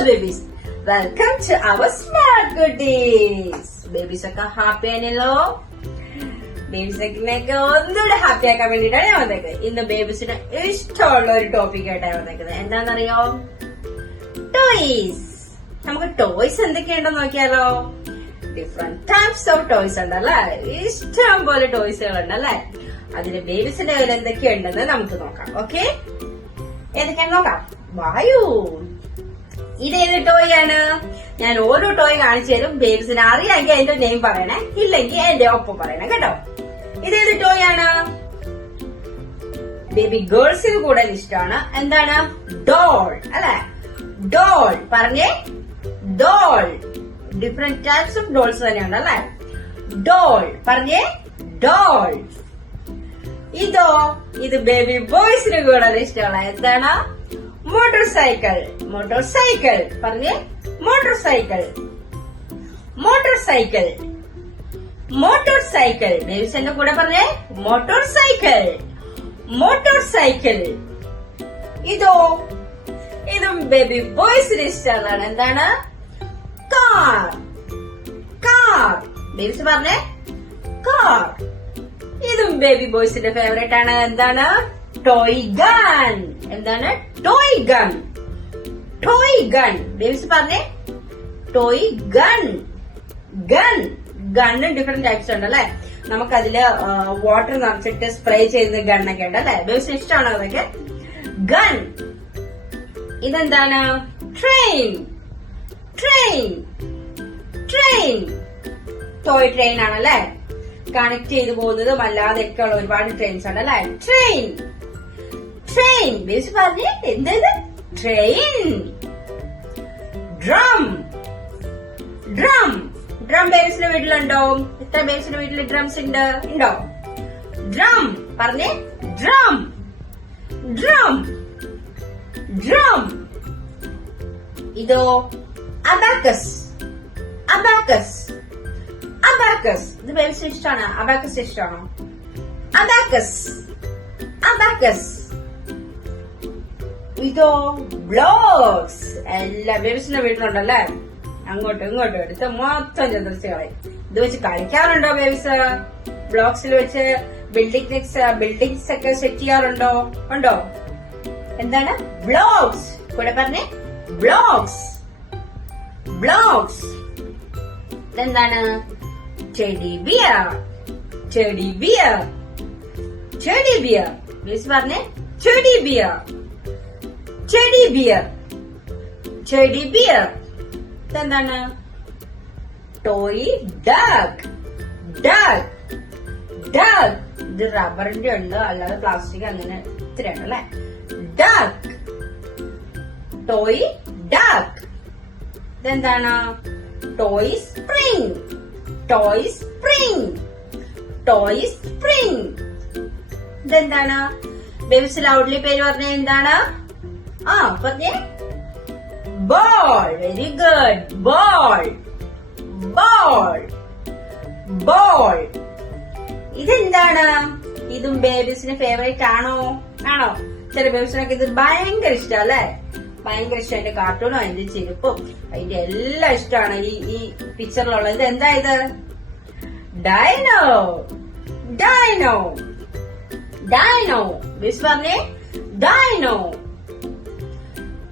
babies. Welcome to our Smart Goodies. Babies ഒക്കെ happy ആണല്ലോ. ബേബീസിനൊക്കെ ഒന്നുകൂടെ ഹാപ്പി ആക്കാൻ വേണ്ടിയിട്ടാണ് ഞാൻ വന്നേക്കുന്നത്. ഇന്ന് ബേബീസിന് ഇഷ്ടമുള്ള ഒരു ടോപ്പിക് ആയിട്ടാണ് വന്നേക്കുന്നത്. എന്താണെന്നറിയോ? ടോയ്സ്. നമുക്ക് ടോയ്സ് എന്തൊക്കെയുണ്ടെന്ന് നോക്കിയാലോ. ഡിഫറെന്റ് ടൈപ്സ് ഓഫ് ടോയ്സ് ഉണ്ടല്ലേ, ഇഷ്ടം പോലെ ടോയ്സുകൾ ഉണ്ടല്ലേ. അതിന് ബേബീസിന്റെ കയ്യിൽ എന്തൊക്കെയുണ്ടെന്ന് നമുക്ക് നോക്കാം. ഓക്കെ, ഏതൊക്കെയാണെന്ന് നോക്കാം. വായു. ഇതേത് ടോയ് ആണ്? ഞാൻ ഓരോ ടോയ് കാണിച്ചു തരും. ബേബീസിന് അറിയാമെങ്കിൽ അതിന്റെ നെയിം പറയണേ, ഇല്ലെങ്കിൽ എന്റെ ഒപ്പം പറയണേ കേട്ടോ. ഇതേത് ടോയ് ആണ്? ബേബി ഗേൾസിന് കൂടുതൽ ഇഷ്ടമാണ്. എന്താണ്? ഡോൾ അല്ലെ. ഡോൾ പറഞ്ഞേ. Doll. Different types of dolls തന്നെയുണ്ട് അല്ലെ. ഡോൾ പറഞ്ഞേ. ഡോൾ. ഇതോ? ഇത് ബേബി ബോയ്സിന് കൂടുതൽ ഇഷ്ടമുള്ള എന്താണ്? Motorcycle. മോട്ടോർ സൈക്കിൾ പറഞ്ഞേ. Motorcycle. Motorcycle. Motorcycle. ബേബീസിന്റെ കൂടെ പറഞ്ഞേ. Motorcycle. Motorcycle. ഇതോ? ഇതും ബേബി ബോയ്സിന് ഇഷ്ടമുള്ളതാണ്. എന്താണ്? കാർ. കാർ. ബേബീസ് പറഞ്ഞേ. കാർ. ഇതും ബേബി ബോയ്സിന്റെ ഫേവറേറ്റ് ആണ്. എന്താണ്? Toy gun. എന്താണ്? Toy gun. Toy gun. Babies പറഞ്ഞേ. Toy gun. ഗൺ. ഗണ്ണും ഡിഫറെന്റ് ടൈപ്സ് ഉണ്ട് അല്ലെ. നമുക്കതില് വാട്ടർ നിറച്ചിട്ട് സ്പ്രേ ചെയ്യുന്ന ഗണ്ണൊക്കെ ഉണ്ട് അല്ലെ. ബേബീസിന് ഇഷ്ടമാണോ അതൊക്കെ? ഗൺ. ഇതെന്താണ്? Train. Train. Train. Toy train ആണല്ലേ. കണക്ട് ചെയ്തു പോകുന്നതും അല്ലാതെയൊക്കെ ഉള്ള ഒരുപാട് ട്രെയിൻസ് ഉണ്ട് അല്ലെ. ട്രെയിൻ. ട്രെയിൻ. ബേബീസ് പറഞ്ഞേ. എന്തത്? ട്രെയിൻ. ഡ്രം. ഡ്രം. ഡ്രം ബേബീസിന്റെ വീട്ടിലുണ്ടോ? എത്ര ബേബീസിന്റെ വീട്ടിൽ ഡ്രംസ് ഉണ്ട്? ഉണ്ടോ? ഡ്രം പറഞ്ഞേ. ഡ്രം. ഡ്രം. ഡ്രം. ഇതോ? അബാക്കസ്. അബാക്കസ്. അബാക്കസ്. ഇത് ബേബീസിന് ഇഷ്ടമാണ്. അബാക്കസ് ഇഷ്ടമാണോ? അബാക്കസ്. അബാക്കസ്. ഇതോ? ബ്ലോക്സ്. എല്ലാ ബേബീസിന്റെ വീട്ടിലുണ്ടല്ലേ. അങ്ങോട്ടും ഇങ്ങോട്ടും എടുത്ത് മൊത്തം ചന്ദ്രിച്ച് കളയും. ഇത് വെച്ച് കളിക്കാറുണ്ടോ ബേബീസ്? ബ്ലോക്സിൽ വെച്ച് ബിൽഡിങ്സ് ഒക്കെ സെറ്റ് ചെയ്യാറുണ്ടോ? ഉണ്ടോ? എന്താണ്? ബ്ലോക്സ്. കൂടെ പറഞ്ഞേ. ബ്ലോക്സ്. ബ്ലോക്സ്. ഇതെന്താണ്? Teddy bear. Teddy bear. Teddy bear. Babies പറഞ്ഞേ. Teddy bear. Teddy bear. Teddy bear. ഇതെന്താണ്? Toy duck. ഡക്ക്. ഡക്ക്. ഇത് റബ്ബറിന്റെ ഉണ്ട്, അല്ലാതെ പ്ലാസ്റ്റിക് അങ്ങനെ ഇത്രയാണ് അല്ലെ. ഡക്ക്. Toy duck. ഇതെന്താണ്? Toy spring. Toy spring. Toy spring. ഇതെന്താണ്? ബേബീസ് ലൗഡ്ലി പേര് പറഞ്ഞ എന്താണ്? പറഞ്ഞേ. Ball. Very good. Ball. Ball. Ball. ഇതെന്താണ്? ഇതും ബേബീസിന് ഫേവറേറ്റ് ആണോ? ആണോ? ചില ബേബീസിനൊക്കെ ഇത് ഭയങ്കര ഇഷ്ടം അല്ലെ. ഭയങ്കര ഇഷ്ടം. അതിന്റെ കാർട്ടൂണും അതിന്റെ ചെരുപ്പും അതിന്റെ എല്ലാം ഇഷ്ടമാണ്. ഈ പിക്ചറിലുള്ള ഇത് എന്താ? ഇത് ഡൈനോ. ഡൈനോ. ഡൈനോ. ബേബീസ് പറഞ്ഞേ. ഡൈനോ.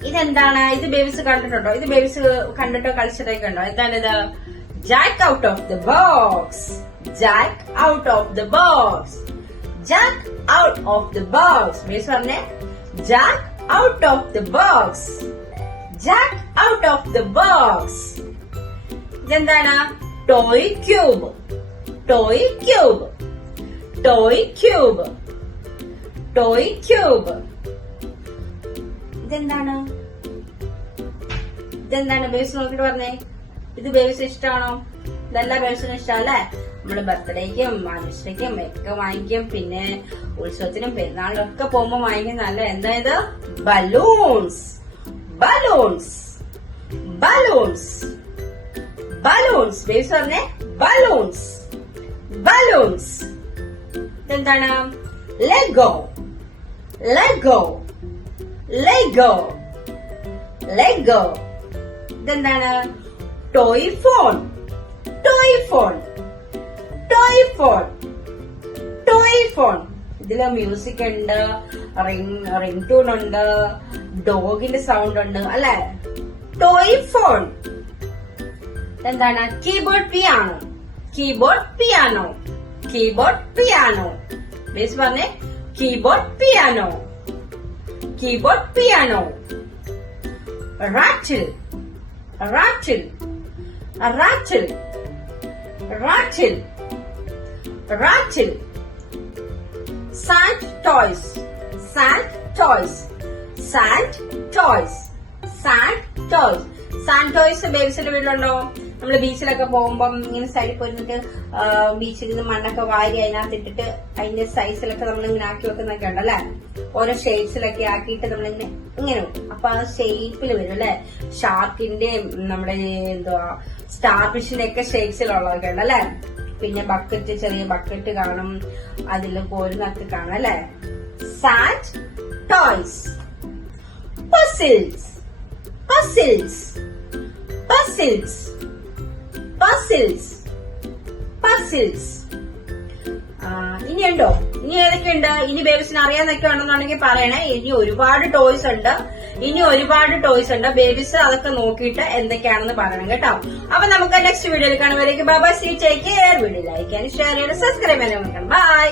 ഇതെന്താണ്? ഇത് ബേബീസ് കണ്ടിട്ടുണ്ടോ? ഇത് ബേബീസ് കണ്ടിട്ടോ കളിച്ചിട്ടൊക്കെ ഉണ്ടോ? എന്താണ് ഇത്? Jack out of the box. Jack out of the box. Jack out of the box. Babies പറഞ്ഞേ. Jack out of the box. Jack out of the box. ഇതെന്താണ്? Toy cube. Toy cube. Toy cube. Toy cube. ഇതെന്താണ്? ഇതെന്താണ്? Babies നോക്കിട്ട് പറഞ്ഞേ. ഇത് babies ഇഷ്ടമാണോ? ഇതെല്ലാം ബേബീസിനും ഇഷ്ടം അല്ലെ. നമ്മള് ബർത്ത്ഡേക്കും ആനിവേഴ്സറിക്കും ഒക്കെ വാങ്ങിക്കും. പിന്നെ ഉത്സവത്തിനും പെരുന്നാളിനും ഒക്കെ പോകുമ്പോ വാങ്ങിക്കുന്നല്ല. എന്താ ഇത്? Balloons. Balloons. Balloons. Balloons. Babies പറഞ്ഞേ. ബലൂൺസ്. ബലൂൺസ്. ഇതെന്താണ്? ലെഗോ. ലെഗോ. Lego. Lego. ഇതെന്താണ്? Toy phone. Toy phone. Toy phone. Toy phone. ഇതില് മ്യൂസിക് ഉണ്ട്, റിംഗ് ടൂൺ ഉണ്ട്, ഡോഗിന്റെ സൗണ്ട് ഉണ്ട് അല്ലെ? Toy phone. എന്താണ്? Keyboard piano. Keyboard piano. Keyboard piano. ബേസ് പറഞ്ഞേ, keyboard piano. Keyboard piano. Rattle. Rattle. Rattle. Rattle. Rattle. Sand toys. Sand toys. Sand toys. Sand toys. Sand toys ബേബീസിന്റെ വീട്ടിലുണ്ടോ? നമ്മള് ബീച്ചിലൊക്കെ പോകുമ്പം ഇങ്ങനെ സൈഡിൽ പോയിരുന്നിട്ട് ബീച്ചിൽ നിന്ന് മണ്ണൊക്കെ വാരി അതിനകത്ത് ഇട്ടിട്ട് അതിന്റെ സൈസിലൊക്കെ നമ്മളിങ്ങനെ ആക്കി വെക്കുന്നൊക്കെ ഉണ്ട് അല്ലെ? ഓരോ ഷേപ്സിലൊക്കെ ആക്കിയിട്ട് നമ്മളിങ്ങനെ ഇങ്ങനെ അപ്പൊ ആ ഷേപ്പിൽ വരും അല്ലെ? ഷാർക്കിന്റെ നമ്മുടെ എന്തുവാ സ്റ്റാർ ഫിഷിന്റെ ഒക്കെ ഷേപ്സിലുള്ളതൊക്കെ ഉണ്ട് അല്ലെ? പിന്നെ ബക്കറ്റ്, ചെറിയ ബക്കറ്റ് കാണും, അതിൽ കോരുന്നൊക്കെ കാണും അല്ലെ? Sand toys. Puzzles. Puzzles. Puzzles. Puzzles. Puzzles. ഇനിയുണ്ടോ? ഇനി ഏതൊക്കെയുണ്ട്? ഇനി ബേബീസിന് അറിയാന്നൊക്കെ ഉണ്ടെന്നുണ്ടെങ്കിൽ പറയണേ. ഇനി ഒരുപാട് ടോയ്സ് ഉണ്ട്. ഇനി ഒരുപാട് ടോയ്സ് ഉണ്ട്. ബേബീസ് അതൊക്കെ നോക്കിയിട്ട് എന്തൊക്കെയാണെന്ന് പറയണം കേട്ടോ. അപ്പൊ നമുക്ക് നെക്സ്റ്റ് വീഡിയോയിൽ കാണുമ്പോഴേക്കും bye bye, see take care. Video like ചെയ്യാനും ഷെയർ ചെയ്യാനും സബ്സ്ക്രൈബ് ചെയ്യാനും നോക്കണം. ബൈ.